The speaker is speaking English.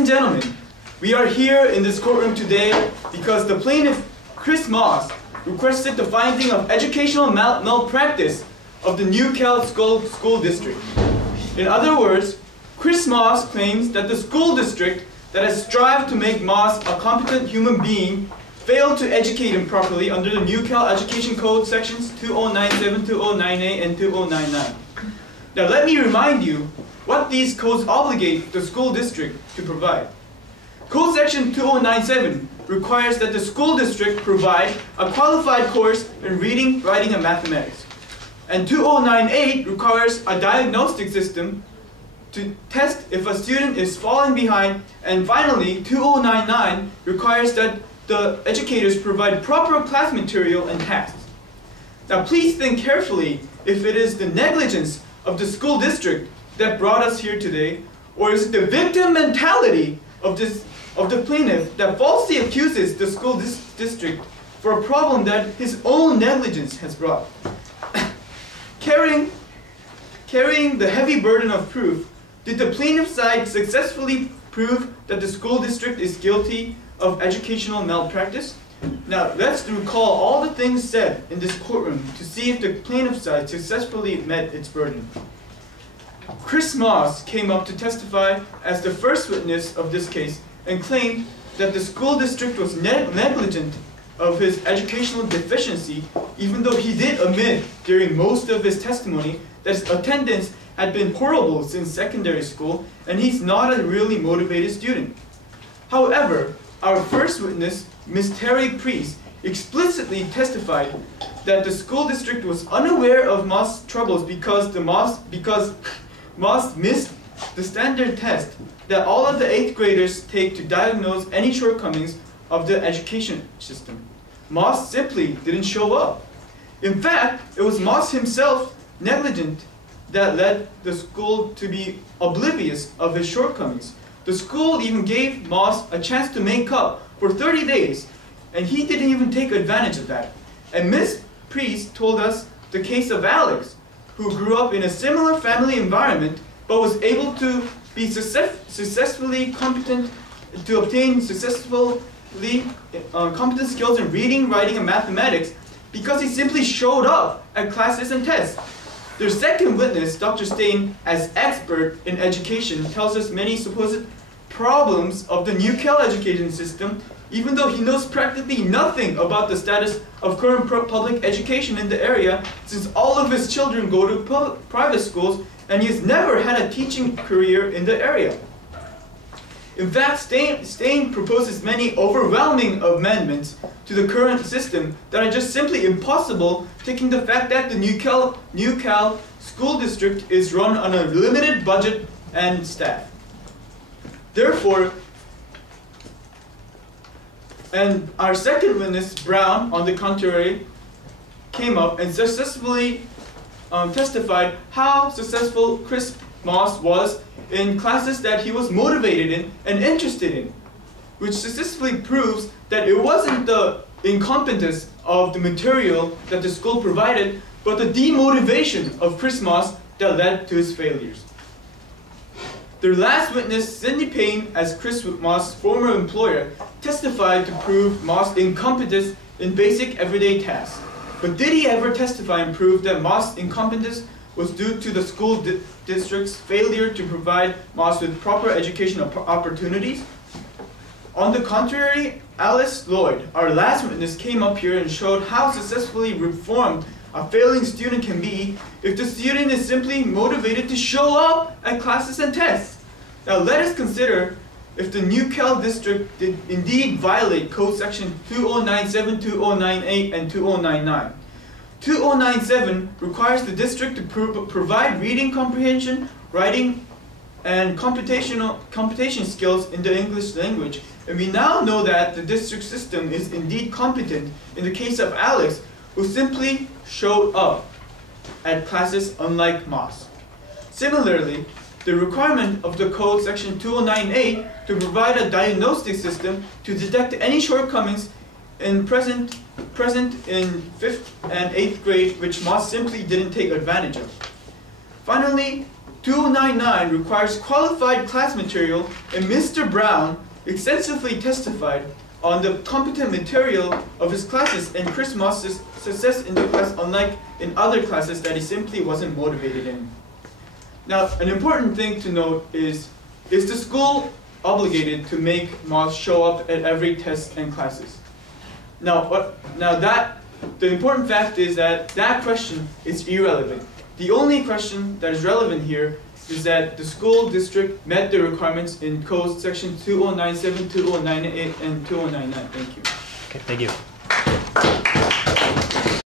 and gentlemen, we are here in this courtroom today because the plaintiff, Chris Moss, requested the finding of educational malpractice of the New Cal School District. In other words, Chris Moss claims that the school district that has strived to make Moss a competent human being failed to educate him properly under the New Cal Education Code sections 2097, 2098, and 2099. Now let me remind you what these codes obligate the school district to provide. Code section 2097 requires that the school district provide a qualified course in reading, writing, and mathematics. And 2098 requires a diagnostic system to test if a student is falling behind. And finally, 2099 requires that the educators provide proper class material and tasks. Now please think carefully if it is the negligence of the school district that brought us here today, or is it the victim mentality of the plaintiff that falsely accuses the school district for a problem that his own negligence has brought. Carrying the heavy burden of proof, did the plaintiff's side successfully prove that the school district is guilty of educational malpractice? Now, let's recall all the things said in this courtroom to see if the plaintiff's side successfully met its burden. Chris Moss came up to testify as the first witness of this case and claimed that the school district was negligent of his educational deficiency, even though he did admit during most of his testimony that his attendance had been horrible since secondary school and he's not a really motivated student. However, our first witness, Ms. Terry Priest, explicitly testified that the school district was unaware of Moss' troubles because Moss missed the standard test that all of the 8th graders take to diagnose any shortcomings of the education system. Moss simply didn't show up. In fact, it was Moss himself, negligent, that led the school to be oblivious of his shortcomings. The school even gave Moss a chance to make up for 30 days, and he didn't even take advantage of that. And Ms. Priest told us the case of Alex, who grew up in a similar family environment, but was able to be successfully competent, to obtain competent skills in reading, writing, and mathematics because he simply showed up at classes and tests. Their second witness, Dr. Stain, as expert in education, tells us many supposed problems of the New Cal education system, even though he knows practically nothing about the status of current public education in the area, since all of his children go to private schools and he has never had a teaching career in the area. In fact, Stain proposes many overwhelming amendments to the current system that are just simply impossible, taking the fact that the New Cal school district is run on a limited budget and staff. Therefore, and our second witness, Brown, on the contrary, came up and successfully testified how successful Chris Moss was in classes that he was motivated in and interested in, which successfully proves that it wasn't the incompetence of the material that the school provided, but the demotivation of Chris Moss that led to his failures. Their last witness, Cindy Payne, as Chris Moss' former employer, testified to prove Moss' incompetence in basic everyday tasks. But did he ever testify and prove that Moss' incompetence was due to the school district's failure to provide Moss with proper educational opportunities? On the contrary, Alice Lloyd, our last witness, came up here and showed how successfully reformed a failing student can be if the student is simply motivated to show up at classes and tests. Now let us consider if the New Cal district did indeed violate Code Section 2097, 2098, and 2099. 2097 requires the district to provide reading comprehension, writing, and computation skills in the English language. And we now know that the district system is indeed competent in the case of Alex, who simply showed up at classes unlike Moss. Similarly, the requirement of the Code Section 2098 to provide a diagnostic system to detect any shortcomings present in 5th and 8th grade, which Moss simply didn't take advantage of. Finally, 2099 requires qualified class material, and Mr. Brown extensively testified on the competent material of his classes and Chris Moss's success in the class, unlike in other classes that he simply wasn't motivated in. Now, an important thing to note is the school obligated to make Moss show up at every test and classes? The important fact is that question is irrelevant. The only question that is relevant here is that the school district met the requirements in Code Section 2097, 2098, and 2099. Thank you. Okay, thank you.